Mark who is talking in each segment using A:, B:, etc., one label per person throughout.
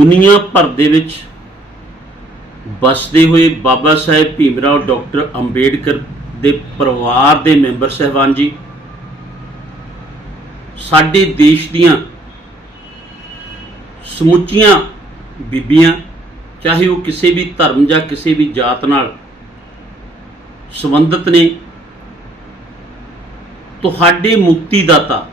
A: ਦੁਨੀਆ ਭਰ ਦੇ ਵਿੱਚ ਵਸਦੇ ਹੋਏ ਬਾਬਾ ਸਾਹਿਬ ਭੀਮਰਾਓ ਡਾਕਟਰ ਅੰਬੇਡਕਰ ਦੇ ਪਰਿਵਾਰ ਦੇ ਮੈਂਬਰ ਸਹਿਬਾਨ ਜੀ, ਸਾਡੇ ਦੇਸ਼ ਦੀਆਂ ਸਮੁੱਚੀਆਂ ਬੀਬੀਆਂ, ਚਾਹੇ ਉਹ ਕਿਸੇ ਵੀ ਧਰਮ ਜਾਂ ਕਿਸੇ ਵੀ ਜਾਤ ਨਾਲ ਸੰਬੰਧਿਤ ਨੇ, ਤੁਹਾਡੇ ਮੁਕਤੀ ਦਾਤਾ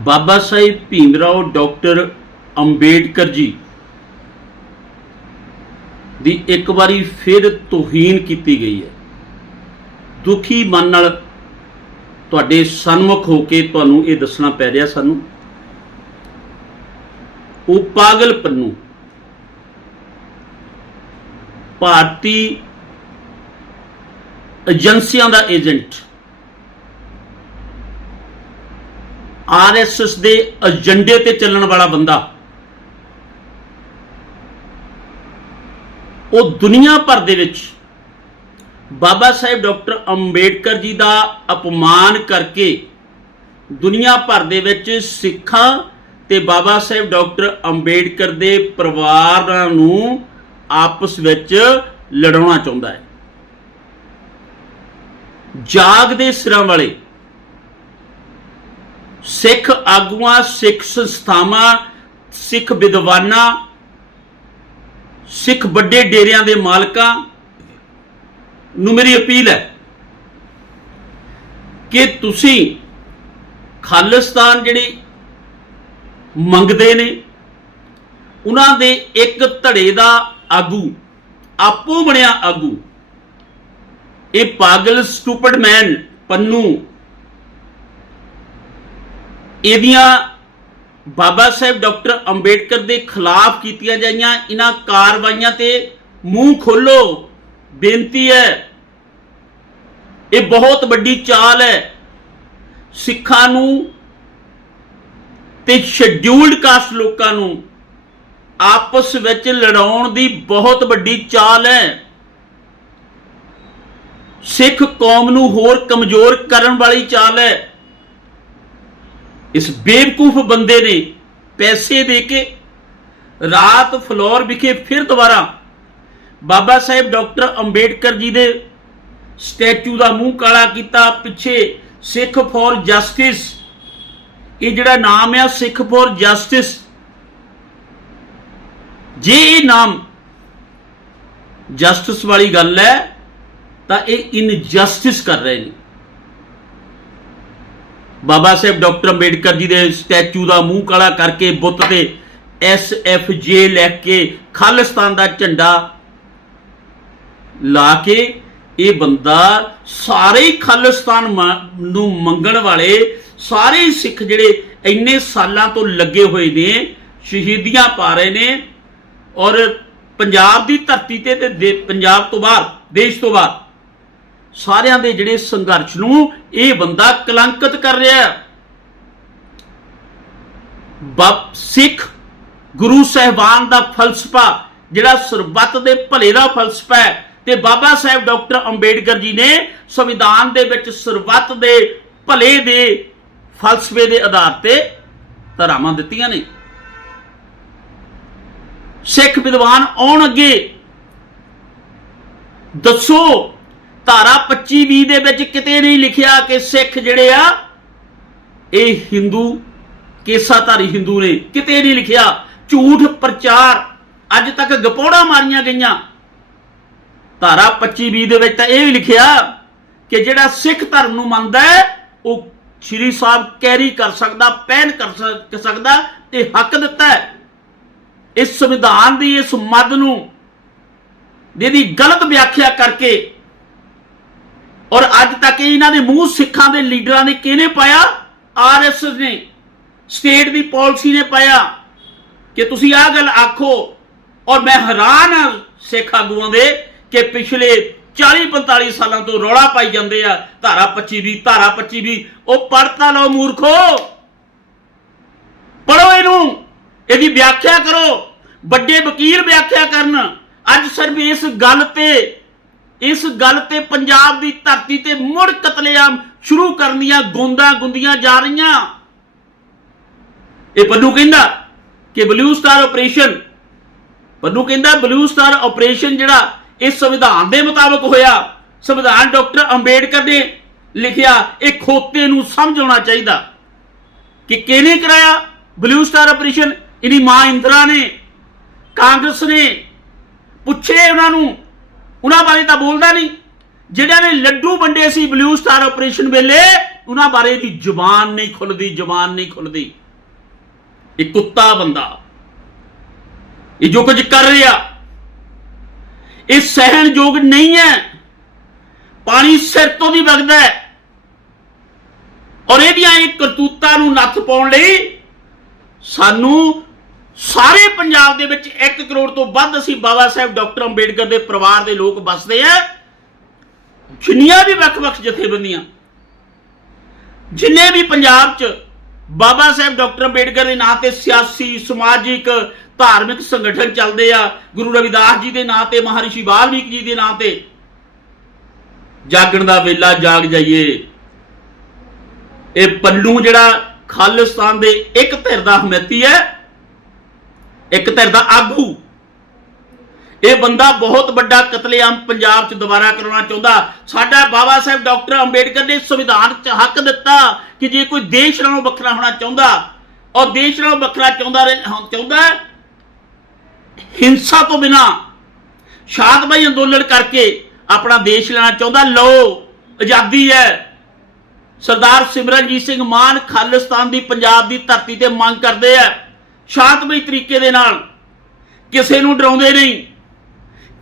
A: ਬਾਬਾ ਸਾਹਿਬ ਭੀਮਰਾਓ ਡਾਕਟਰ ਅੰਬੇਡਕਰ ਜੀ ਦੀ ਇੱਕ ਵਾਰੀ ਫਿਰ ਤੋਹੀਨ ਕੀਤੀ ਗਈ ਹੈ। ਦੁਖੀ ਮਨ ਨਾਲ ਤੁਹਾਡੇ ਸਨਮੁਖ ਹੋ ਕੇ ਤੁਹਾਨੂੰ ਇਹ ਦੱਸਣਾ ਪੈ ਰਿਹਾ ਸਾਨੂੰ। ਉਹ ਪਾਗਲਪਨ ਨੂੰ ਭਾਰਤੀ ਏਜੰਸੀਆਂ ਦਾ ਏਜੰਟ, ਆਰਐਸਐਸ ਦੇ ਏਜੰਡੇ ਤੇ ਚੱਲਣ ਵਾਲਾ ਬੰਦਾ ਉਹ ਦੁਨੀਆ ਭਰ ਦੇ ਵਿੱਚ ਬਾਬਾ ਸਾਹਿਬ ਡਾਕਟਰ ਅੰਬੇਡਕਰ ਜੀ ਦਾ ਅਪਮਾਨ ਕਰਕੇ ਦੁਨੀਆ ਭਰ ਦੇ ਵਿੱਚ ਸਿੱਖਾਂ ਤੇ ਬਾਬਾ ਸਾਹਿਬ ਡਾਕਟਰ ਅੰਬੇਡਕਰ ਦੇ ਪਰਿਵਾਰਾਂ ਨੂੰ ਆਪਸ ਵਿੱਚ ਲੜਾਉਣਾ ਚਾਹੁੰਦਾ ਹੈ। ਜਾਗ ਦੇ ਸਿਰਾਂ ਵਾਲੇ, ਸਿੱਖ ਆਗੂਆਂ, ਸਿੱਖ ਸੰਸਥਾਵਾਂ, ਸਿੱਖ ਵਿਦਵਾਨਾਂ ਸਿੱਖ ਵੱਡੇ ਡੇਰਿਆਂ ਦੇ ਮਾਲਕਾਂ ਨੂੰ ਮੇਰੀ ਅਪੀਲ ਹੈ ਕਿ ਤੁਸੀਂ ਖਾਲਿਸਤਾਨ ਜਿਹੜੀ ਮੰਗਦੇ ਨੇ, ਉਹਨਾਂ ਦੇ ਇੱਕ ਧੜੇ ਦਾ ਆਗੂ, ਆਪੋ ਬਣਿਆ ਆਗੂ, ਇਹ ਪਾਗਲ ਸਟੂਪਿਡ ਮੈਨ ਪੰਨੂ, ਇਹਦੀਆਂ ਬਾਬਾ ਸਾਹਿਬ ਡਾਕਟਰ ਅੰਬੇਡਕਰ ਦੇ ਖਿਲਾਫ ਕੀਤੀਆਂ ਜਾਈਆਂ, ਇਹਨਾਂ ਕਾਰਵਾਈਆਂ ਤੇ ਮੂੰਹ ਖੋਲੋ। ਬੇਨਤੀ ਹੈ, ਇਹ ਬਹੁਤ ਵੱਡੀ ਚਾਲ ਹੈ। ਸਿੱਖਾਂ ਨੂੰ ਤੇ ਸ਼ੈਡਿਊਲਡ ਕਾਸਟ ਲੋਕਾਂ ਨੂੰ ਆਪਸ ਵਿੱਚ ਲੜਾਉਣ ਦੀ ਬਹੁਤ ਵੱਡੀ ਚਾਲ ਹੈ। ਸਿੱਖ ਕੌਮ ਨੂੰ ਹੋਰ ਕਮਜ਼ੋਰ ਕਰਨ ਵਾਲੀ ਚਾਲ ਹੈ। ਇਸ ਬੇਵਕੂਫ ਬੰਦੇ ਨੇ ਪੈਸੇ ਦੇ ਕੇ ਰਾਤ ਫਲੋਰ ਵਿਖੇ ਫਿਰ ਦੁਬਾਰਾ ਬਾਬਾ ਸਾਹਿਬ ਡਾਕਟਰ ਅੰਬੇਡਕਰ ਜੀ ਦੇ ਸਟੈਚੂ ਦਾ ਮੂੰਹ ਕਾਲਾ ਕੀਤਾ, ਪਿੱਛੇ ਸਿੱਖ ਫੋਰ ਜਸਟਿਸ, ਇਹ ਜਿਹੜਾ ਨਾਮ ਆ ਸਿੱਖ ਫੋਰ ਜਸਟਿਸ, ਜੇ ਇਹ ਨਾਮ ਜਸਟਿਸ ਵਾਲੀ ਗੱਲ ਹੈ, ਤਾਂ ਇਹ ਇਨਜਸਟਿਸ ਕਰ ਰਹੇ ਨੇ। ਬਾਬਾ ਸਾਹਿਬ ਡਾਕਟਰ ਅੰਬੇਡਕਰ ਜੀ ਦੇ ਸਟੈਚੂ ਦਾ ਮੂੰਹ ਕਾਲਾ ਕਰਕੇ ਬੁੱਤ ਤੇ ਐਸ ਐਫ ਜੇ ਲੈ ਕੇ ਖਾਲਿਸਤਾਨ ਦਾ ਝੰਡਾ ਲਾ ਕੇ ਇਹ ਬੰਦਾ ਸਾਰੇ ਖਾਲਿਸਤਾਨ ਨੂੰ ਮੰਗਣ ਵਾਲੇ ਸਾਰੇ ਸਿੱਖ ਜਿਹੜੇ ਇੰਨੇ ਸਾਲਾਂ ਤੋਂ ਲੱਗੇ ਹੋਏ ਨੇ, ਸ਼ਹੀਦੀਆਂ ਪਾ ਰਹੇ ਨੇ ਔਰ ਪੰਜਾਬ ਦੀ ਧਰਤੀ ਤੇ ਤੇ ਦੇ- ਪੰਜਾਬ ਤੋਂ ਬਾਹਰ, ਦੇਸ਼ ਤੋਂ ਬਾਹਰ ਸਾਰਿਆਂ ਦੇ ਜਿਹੜੇ ਸੰਘਰਸ਼ ਨੂੰ ਇਹ ਬੰਦਾ ਕਲੰਕਿਤ ਕਰ ਰਿਹਾ ਹੈ। ਬਬ ਸਿੱਖ ਗੁਰੂ ਸਹਿਬਾਨ ਦਾ ਫਲਸਫਾ, ਜਿਹੜਾ ਸਰਬੱਤ ਦੇ ਭਲੇ ਦਾ ਫਲਸਫਾ ਹੈ, ਤੇ ਬਾਬਾ ਸਾਹਿਬ ਡਾਕਟਰ ਅੰਬੇਡਕਰ ਜੀ ਨੇ ਸੰਵਿਧਾਨ ਦੇ ਵਿੱਚ ਸਰਬੱਤ ਦੇ ਭਲੇ ਦੇ ਫਲਸਫੇ ਦੇ ਆਧਾਰ ਤੇ ਧਾਰਾਵਾਂ ਦਿੱਤੀਆਂ ਨੇ। ਸਿੱਖ ਵਿਦਵਾਨ ਆਉਣ ਅੱਗੇ ਦੱਸੋ ਧਾਰਾ 25 20 ਦੇ ਵਿੱਚ ਕਿਤੇ ਨਹੀਂ ਲਿਖਿਆ ਕਿ ਸਿੱਖ ਜਿਹੜੇ ਆ, ਇਹ ਹਿੰਦੂ, ਕੇਸਾਧਾਰੀ ਹਿੰਦੂ ਨੇ ਕਿਤੇ ਨਹੀਂ ਲਿਖਿਆ। ਝੂਠ ਪ੍ਰਚਾਰ, ਅੱਜ ਤੱਕ ਗਪੋੜਾ ਮਾਰੀਆਂ ਗਈਆਂ। ਧਾਰਾ 25 20 ਦੇ ਵਿੱਚ ਤਾਂ ਇਹ ਵੀ ਲਿਖਿਆ ਕਿ ਜਿਹੜਾ ਸਿੱਖ ਧਰਮ ਨੂੰ ਮੰਨਦਾ ਹੈ, ਉਹ ਸ਼੍ਰੀ ਸਾਹਿਬ ਕੈਰੀ ਕਰ ਸਕਦਾ, ਪਹਿਨ ਕਰ ਸਕਦਾ ਤੇ ਹੱਕ ਦਿੱਤਾ ਹੈ। ਇਸ ਸੰਵਿਧਾਨ ਦੀ ਇਸ ਮੱਦ ਨੂੰ, ਜਿਹਦੀ ਗਲਤ ਵਿਆਖਿਆ ਕਰਕੇ ਔਰ ਅੱਜ ਤੱਕ ਇਹਨਾਂ ਦੇ ਮੂੰਹ ਸਿੱਖਾਂ ਦੇ ਲੀਡਰਾਂ ਨੇ ਕਿਹਨੇ ਪਾਇਆ? ਆਰਐਸਐਸ ਨੇ। ਸਟੇਟ ਦੀ ਪਾਲਿਸੀ ਨੇ ਪਾਇਆ। ਕਿ ਤੁਸੀਂ ਆਹ ਗੱਲ ਆਖੋ, ਔਰ ਮੈਂ ਹੈਰਾਨ ਹਾਂ ਸਿੱਖ ਆਗੂਆਂ ਦੇ ਕਿ ਪਿਛਲੇ 40 45 ਸਾਲਾਂ ਤੋਂ ਰੌਲਾ ਪਾਈ ਜਾਂਦੇ ਆ। ਧਾਰਾ 25 ਵੀ ਧਾਰਾ 25 ਵੀ ਉਹ ਪੜਤਾ ਲਓ ਮੂਰਖੋ। ਪੜੋ ਇਹਨੂੰ। ਇਹਦੀ ਵਿਆਖਿਆ ਕਰੋ। ਵੱਡੇ ਵਕੀਲ ਵਿਆਖਿਆ ਕਰਨ। ਅੱਜ ਸਿਰਫ ਇਸ ਗੱਲ ਤੇ ਇਸ ਗੱਲ ਤੇ ਪੰਜਾਬ ਦੀ ਧਰਤੀ ਤੇ ਮੁੜ ਕਤਲੇਆਮ ਸ਼ੁਰੂ ਕਰਨ ਦੀਆਂ ਗੋਂਦਾਂ ਗੁੰਦੀਆਂ ਜਾ ਰਹੀਆਂ। ਇਹ ਪੰਨੂ ਕਹਿੰਦਾ ਕਿ ਬਲੂ ਸਟਾਰ ਆਪਰੇਸ਼ਨ ਪੰਨੂ ਕਹਿੰਦਾ ਬਲੂ ਸਟਾਰ ਆਪਰੇਸ਼ਨ ਜਿਹੜਾ ਇਸ ਸੰਵਿਧਾਨ ਦੇ ਮੁਤਾਬਕ ਹੋਇਆ, ਸੰਵਿਧਾਨ ਡਾਕਟਰ ਅੰਬੇਡਕਰ ਨੇ ਲਿਖਿਆ, ਇਹ ਖੋਤੇ ਨੂੰ ਸਮਝ ਆਉਣਾ ਚਾਹੀਦਾ ਕਿ ਕਿਹਨੇ ਕਰਾਇਆ ਬਲੂ ਸਟਾਰ ਆਪਰੇਸ਼ਨ? ਇਹਦੀ ਮਾਂ ਇੰਦਰਾ ਨੇ, ਕਾਂਗਰਸ ਨੇ। ਪੁੱਛੇ ਉਹਨਾਂ ਨੂੰ ਉਹਨਾਂ ਬਾਰੇ ਤਾਂ ਬੋਲਦਾ ਨਹੀਂ। ਜਿਹੜਿਆਂ ਨੇ ਲੱਡੂ ਵੰਡੇ ਸੀ ਬਲੂ ਸਟਾਰ ਆਪਰੇਸ਼ਨ ਵੇਲੇ, ਉਹਨਾਂ ਬਾਰੇ ਦੀ ਜ਼ੁਬਾਨ ਨਹੀਂ ਖੁੱਲਦੀ, ਜ਼ੁਬਾਨ ਨਹੀਂ ਖੁੱਲਦੀ। ਇਹ ਕੁੱਤਾ ਬੰਦਾ। ਇਹ ਜੋ ਕੁਝ ਕਰ ਰਿਹਾ, ਇਹ ਸਹਿਣਯੋਗ ਨਹੀਂ ਹੈ। ਪਾਣੀ ਸਿਰ ਤੋਂ ਦੀ ਵਗਦਾ ਹੈ। ਔਰ ਇਹਦੀਆਂ ਇਹ ਕਰਤੂਤਾਂ ਨੂੰ ਨੱਥ ਪਾਉਣ ਲਈ ਸਾਨੂੰ ਸਾਰੇ ਪੰਜਾਬ ਦੇ ਵਿੱਚ 1 ਕਰੋੜ ਤੋਂ ਵੱਧ ਅਸੀਂ ਬਾਬਾ ਸਾਹਿਬ ਡਾਕਟਰ ਅੰਬੇਡਕਰ ਦੇ ਪਰਿਵਾਰ ਦੇ ਲੋਕ ਵੱਸਦੇ ਆ। ਜਿੰਨੀਆਂ ਵੀ ਵੱਖ-ਵੱਖ ਜਥੇਬੰਦੀਆਂ, ਜਿੰਨੇ ਵੀ ਪੰਜਾਬ 'ਚ ਬਾਬਾ ਸਾਹਿਬ ਡਾਕਟਰ ਅੰਬੇਡਕਰ ਦੇ ਨਾਂ ਤੇ ਸਿਆਸੀ, ਸਮਾਜਿਕ, ਧਾਰਮਿਕ ਸੰਗਠਨ ਚੱਲਦੇ ਆ, ਗੁਰੂ ਰਵਿਦਾਸ ਜੀ ਦੇ ਨਾਂ ਤੇ, ਮਹਾਰਿਸ਼ੀ ਵਾਲਮੀਕ ਜੀ ਦੇ ਨਾਂ ਤੇ, ਜਾਗਣ ਦਾ ਵੇਲਾ ਜਾਗ ਜਾਈਏ। ਇਹ ਪੱਲੂ ਜਿਹੜਾ ਖਾਲਿਸਤਾਨ ਦੇ ਇੱਕ ਧਿਰ ਦਾ ਹਮੈਤੀ ਹੈ। ਇੱਕ ਧਿਰ ਦਾ ਆਗੂ। ਇਹ ਬੰਦਾ ਬਹੁਤ ਵੱਡਾ ਕਤਲੇਆਮ ਪੰਜਾਬ 'ਚ ਦੁਬਾਰਾ ਕਰਾਉਣਾ ਚਾਹੁੰਦਾ। ਸਾਡਾ ਬਾਬਾ ਸਾਹਿਬ ਡਾਕਟਰ ਅੰਬੇਡਕਰ ਨੇ ਸੰਵਿਧਾਨ 'ਚ ਹੱਕ ਦਿੱਤਾ ਕਿ ਜੇ ਕੋਈ ਦੇਸ਼ ਨਾਲੋਂ ਵੱਖਰਾ ਹੋਣਾ ਚਾਹੁੰਦਾ, ਔਰ ਦੇਸ਼ ਨਾਲੋਂ ਵੱਖਰਾ ਚਾਹੁੰਦਾ ਚਾਹੁੰਦਾ ਹਿੰਸਾ ਤੋਂ ਬਿਨਾ ਸ਼ਾਂਤਮਈ ਅੰਦੋਲਨ ਕਰਕੇ ਆਪਣਾ ਦੇਸ਼ ਲੈਣਾ ਚਾਹੁੰਦਾ, ਲਓ, ਆਜ਼ਾਦੀ ਹੈ। ਸਰਦਾਰ ਸਿਮਰਨਜੀਤ ਸਿੰਘ ਮਾਨ ਖਾਲਿਸਤਾਨ ਦੀ ਪੰਜਾਬ ਦੀ ਧਰਤੀ ਤੇ ਮੰਗ ਕਰਦੇ ਆ। ਸ਼ਾਂਤਮਈ ਤਰੀਕੇ ਦੇ ਨਾਲ ਕਿਸੇ ਨੂੰ ਡਰਾਉਂਦੇ ਨਹੀਂ,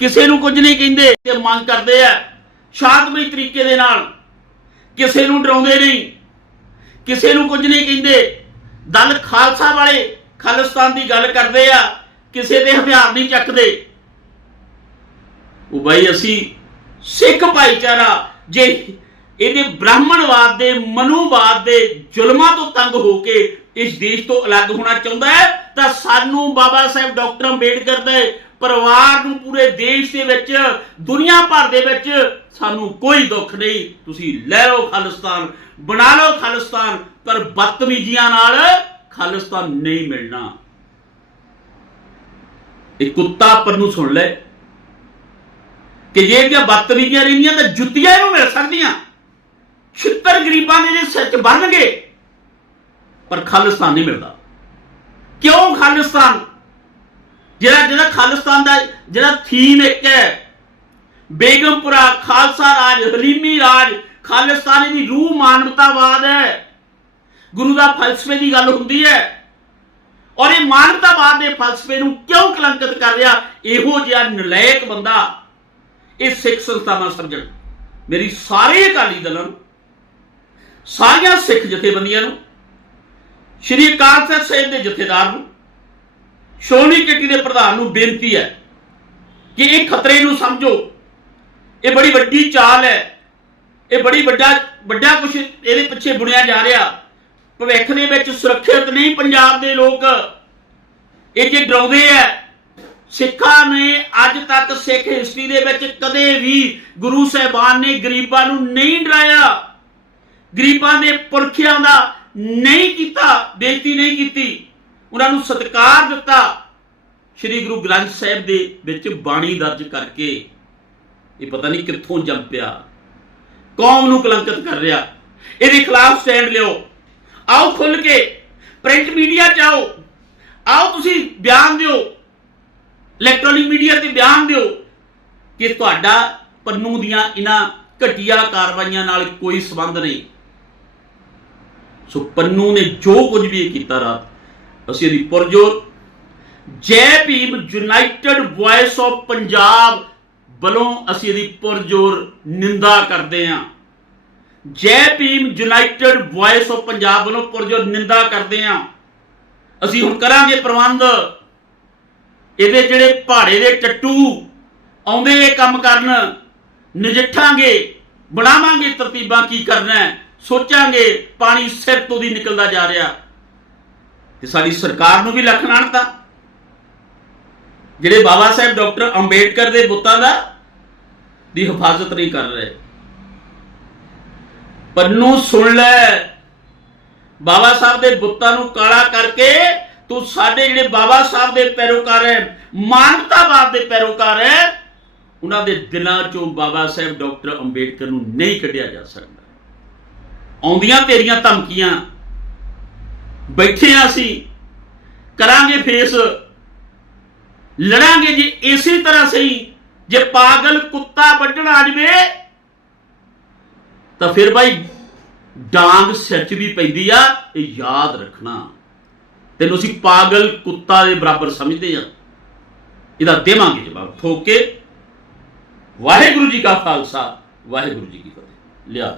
A: ਕਿਸੇ ਨੂੰ ਕੁਝ ਨਹੀਂ ਕਹਿੰਦੇ ਤੇ ਮੰਗ ਕਰਦੇ ਆ, ਸ਼ਾਂਤਮਈ ਤਰੀਕੇ ਦੇ ਨਾਲ ਕਿਸੇ ਨੂੰ ਡਰਾਉਂਦੇ ਨਹੀਂ, ਕਿਸੇ ਨੂੰ ਕੁਝ ਨਹੀਂ ਕਹਿੰਦੇ। ਦਲ ਖਾਲਸਾ ਵਾਲੇ ਖਾਲਿਸਤਾਨ ਦੀ ਗੱਲ ਕਰਦੇ ਆ, ਕਿਸੇ ਦੇ ਹਥਿਆਰ ਨਹੀਂ ਚੱਕਦੇ। ਉਹ ਭਾਈ ਅਸੀਂ ਸਿੱਖ ਭਾਈਚਾਰਾ, ਜੇ ਇਹਦੇ ਬ੍ਰਾਹਮਣਵਾਦ ਦੇ, ਮਨੂਵਾਦ ਦੇ ਜ਼ੁਲਮਾਂ ਤੋਂ ਤੰਗ ਹੋ ਕੇ ਇਸ ਦੇਸ਼ ਤੋਂ ਅਲੱਗ ਹੋਣਾ ਚਾਹੁੰਦਾ ਹੈ, ਤਾਂ ਸਾਨੂੰ ਬਾਬਾ ਸਾਹਿਬ ਡਾਕਟਰ ਅੰਬੇਡਕਰ ਦੇ ਪਰਿਵਾਰ ਨੂੰ ਪੂਰੇ ਦੇਸ਼ ਦੇ ਵਿੱਚ, ਦੁਨੀਆ ਭਰ ਦੇ ਵਿੱਚ ਸਾਨੂੰ ਕੋਈ ਦੁੱਖ ਨਹੀਂ। ਤੁਸੀਂ ਲੈ ਲਓ ਖਾਲਿਸਤਾਨ, ਬਣਾ ਲਓ ਖਾਲਿਸਤਾਨ, ਪਰ ਬਦਤਮੀਜ਼ੀਆਂ ਨਾਲ ਖਾਲਿਸਤਾਨ ਨਹੀਂ ਮਿਲਣਾ। ਇਹ ਕੁੱਤਾ ਪਰ ਨੂੰ ਸੁਣ ਲੈ ਕਿ ਜੇ ਇਹਦੀਆਂ ਬਦਤਮੀਜ਼ੀਆਂ ਰਹਿੰਦੀਆਂ ਤਾਂ ਜੁੱਤੀਆਂ ਇਹਨੂੰ ਮਿਲ ਸਕਦੀਆਂ। ਛਿੱਤਰ ਗਰੀਬਾਂ ਦੇ ਜੇ ਸੱਚ ਬਣਨਗੇ ਪਰ ਖਾਲਿਸਤਾਨ ਨਹੀਂ ਮਿਲਦਾ। ਕਿਉਂ ਖਾਲਿਸਤਾਨ? ਜਿਹੜਾ ਜਿਹੜਾ ਖਾਲਿਸਤਾਨ ਦਾ ਜਿਹੜਾ ਥੀਮ ਇੱਕ ਹੈ, ਬੇਗਮਪੁਰਾ ਖਾਲਸਾ ਰਾਜ, ਹਲੀਮੀ ਰਾਜ, ਖਾਲਿਸਤਾਨੀ ਦੀ ਰੂਹ ਮਾਨਵਤਾਵਾਦ ਹੈ। ਗੁਰੂ ਦਾ ਫਲਸਫੇ ਦੀ ਗੱਲ ਹੁੰਦੀ ਹੈ। ਔਰ ਇਹ ਮਾਨਵਤਾਵਾਦ ਦੇ ਫਲਸਫੇ ਨੂੰ ਕਿਉਂ ਕਲੰਕਿਤ ਕਰ ਰਿਹਾ? ਇਹੋ ਜਿਹਾ ਨਲਾਇਕ ਬੰਦਾ ਇਹ ਸਿੱਖ ਸੰਸਥਾਵਾਂ ਸਮਝਣ। ਮੇਰੀ ਸਾਰੇ ਅਕਾਲੀ ਦਲਾਂ ਨੂੰ, ਸਾਰੀਆਂ ਸਿੱਖ ਜਥੇਬੰਦੀਆਂ ਨੂੰ ਸ਼੍ਰੀ ਅਕਾਲ ਤਖਤ ਸਾਹਿਬ ਦੇ ਜਥੇਦਾਰ ਨੂੰ, ਸ਼੍ਰੋਮਣੀ ਕਮੇਟੀ ਦੇ ਪ੍ਰਧਾਨ ਨੂੰ ਬੇਨਤੀ ਹੈ ਕਿ ਇਹ ਖਤਰੇ ਨੂੰ ਸਮਝੋ। ਇਹ ਬੜੀ ਵੱਡੀ ਚਾਲ ਹੈ। ਇਹ ਬੜੀ ਵੱਡਾ ਵੱਡਾ ਕੁਝ ਇਹਦੇ ਪਿੱਛੇ ਬੁਣਿਆ ਜਾ ਰਿਹਾ। ਭਵਿੱਖ ਦੇ ਵਿੱਚ ਸੁਰੱਖਿਅਤ ਨਹੀਂ ਪੰਜਾਬ ਦੇ ਲੋਕ। ਇਹ ਜੇ ਡਰਾਉਂਦੇ ਆ ਸਿੱਖਾਂ ਨੇ ਅੱਜ ਤੱਕ ਸਿੱਖ ਹਿਸਟਰੀ ਦੇ ਵਿੱਚ ਕਦੇ ਵੀ ਗੁਰੂ ਸਾਹਿਬਾਨ ਨੇ ਗਰੀਬਾਂ ਨੂੰ ਨਹੀਂ ਡਰਾਇਆ। ਗਰੀਬਾਂ ਦੇ ਪੁਰਖਿਆਂ ਦਾ ਨਹੀਂ ਕੀਤਾ, ਬੇਇੱਜ਼ਤੀ ਨਹੀਂ ਕੀਤੀ। ਉਹਨਾਂ ਨੂੰ ਸਤਿਕਾਰ ਦਿੱਤਾ ਸ੍ਰੀ ਗੁਰੂ ਗ੍ਰੰਥ ਸਾਹਿਬ ਦੇ ਵਿੱਚ ਬਾਣੀ ਦਰਜ ਕਰਕੇ। ਇਹ ਪਤਾ ਨਹੀਂ ਕਿੱਥੋਂ ਜੰਮ ਪਿਆ। ਕੌਮ ਨੂੰ ਕਲੰਕਿਤ ਕਰ ਰਿਹਾ। ਇਹਦੇ ਖਿਲਾਫ ਸਟੈਂਡ ਲਿਓ ਆਓ ਖੁੱਲ ਕੇ ਪ੍ਰਿੰਟ ਮੀਡੀਆ ਚ ਆਓ। ਆਓ ਤੁਸੀਂ ਬਿਆਨ ਦਿਓ। ਇਲੈਕਟ੍ਰੋਨਿਕ ਮੀਡੀਆ ਤੇ ਬਿਆਨ ਦਿਓ ਕਿ ਤੁਹਾਡਾ ਪੰਨੂ ਦੀਆਂ ਇਹਨਾਂ ਘਟੀਆ ਕਾਰਵਾਈਆਂ ਨਾਲ ਕੋਈ ਸੰਬੰਧ ਨਹੀਂ। ਸੋ ਪੰਨੂ ਨੇ ਜੋ ਕੁਝ ਵੀ ਇਹ ਕੀਤਾ ਰਾਤ, ਅਸੀਂ ਇਹਦੀ ਪੁਰਜੋਰ, Jai Bhim united voice of Punjab ਵੱਲੋਂ ਅਸੀਂ ਇਹਦੀ ਪੁਰਜੋਰ ਨਿੰਦਾ ਕਰਦੇ ਹਾਂ। Jai Bhim united voice of Punjab ਵੱਲੋਂ ਪੁਰਜੋਰ ਨਿੰਦਾ ਕਰਦੇ ਹਾਂ। ਅਸੀਂ ਹੁਣ ਕਰਾਂਗੇ ਪ੍ਰਬੰਧ। ਇਹਦੇ ਜਿਹੜੇ ਪਹਾੜੇ ਦੇ ਟੱਟੂ ਆਉਂਦੇ ਇਹ ਕੰਮ ਕਰਨ, ਨਜਿੱਠਾਂਗੇ, ਬਣਾਵਾਂਗੇ ਤਰਤੀਬਾਂ ਕੀ ਕਰਨਾ ਹੈ। ਸੋਚਾਂਗੇ, ਪਾਣੀ ਸਿਰ ਤੋਂ ਦੀ ਨਿਕਲਦਾ ਜਾ ਰਿਹਾ। ਤੇ ਸਾਡੀ ਸਰਕਾਰ ਨੂੰ ਵੀ ਲੱਖ ਨਾਣਤਾ ਜਿਹੜੇ ਬਾਬਾ ਸਾਹਿਬ ਡਾਕਟਰ ਅੰਬੇਡਕਰ ਦੇ ਬੁੱਤਾਂ ਦਾ, ਦੀ ਹਿਫਾਜ਼ਤ ਨਹੀਂ ਕਰ ਰਹੇ। ਪੰਨੂ ਸੁਣ ਲੈ। ਬਾਬਾ ਸਾਹਿਬ ਦੇ ਬੁੱਤਾਂ ਨੂੰ ਕਾਲਾ ਕਰਕੇ ਤੂੰ ਸਾਡੇ ਜਿਹੜੇ ਬਾਬਾ ਸਾਹਿਬ ਦੇ ਪੈਰੋਕਾਰ ਹੈ ਮਾਨਵਤਾਵਾਦ ਦੇ ਪੈਰੋਕਾਰ ਹੈ ਉਹਨਾਂ ਦੇ ਦਿਲਾਂ ਚੋਂ ਬਾਬਾ ਸਾਹਿਬ ਡਾਕਟਰ ਅੰਬੇਡਕਰ ਨੂੰ ਨਹੀਂ ਕੱਢਿਆ ਜਾ ਸਕਦਾ। ਆਉਂਦੀਆਂ ਤੇਰੀਆਂ ਧਮਕੀਆਂ। ਬੈਠੇ ਆ ਅਸੀਂ। ਕਰਾਂਗੇ ਫੇਸ। ਲੜਾਂਗੇ ਜੇ ਇਸੇ ਤਰ੍ਹਾਂ ਸਹੀ, ਜੇ ਪਾਗਲ ਕੁੱਤਾ ਵੱਢਣ ਆ ਜਵੇ, ਤਾਂ ਫਿਰ ਭਾਈ ਡਾਂਗ ਸਿਰ 'ਚ ਵੀ ਪੈਂਦੀ ਆ, ਇਹ ਯਾਦ ਰੱਖਣਾ। ਤੈਨੂੰ ਅਸੀਂ ਪਾਗਲ ਕੁੱਤਾ ਦੇ ਬਰਾਬਰ ਸਮਝਦੇ ਆ। ਇਹਦਾ ਦੇਵਾਂਗੇ ਜਵਾਬ। ਠੋਕ ਕੇ ਵਾਹਿਗੁਰੂ ਜੀ ਕਾ ਖਾਲਸਾ, ਵਾਹਿਗੁਰੂ ਜੀ ਕੀ ਫਤਿਹ। ਲਿਆ।